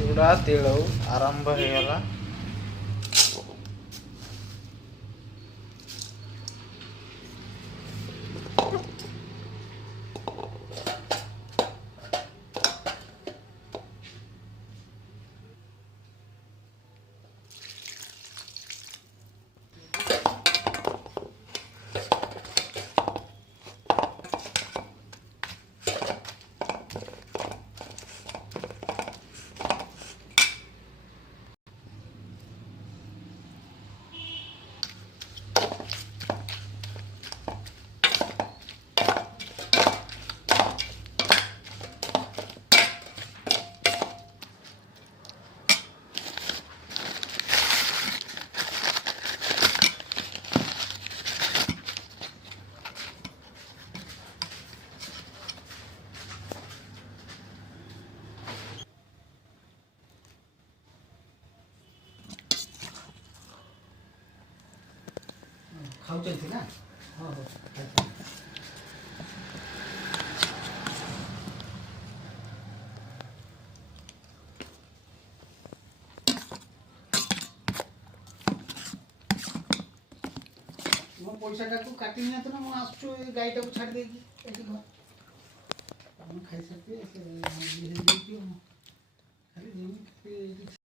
चूड़ा तिलौ आरंभ होगला। खाऊଛନ୍ତି ନା ହଁ ହଉ ମୋ ପଇସାଟାକୁ କାଟି ନିଅନ୍ତୁ ନା ମୁଁ ଆସୁଛୁ ଏ ଗାଈଟାକୁ ଛାଡ଼ି ଦେଇକି ଏଠି ଘର ଆପଣ ଖାଇସାରିଥିବେ ସେ ହେଇଯିବ ଖାଲି ଯେମିତି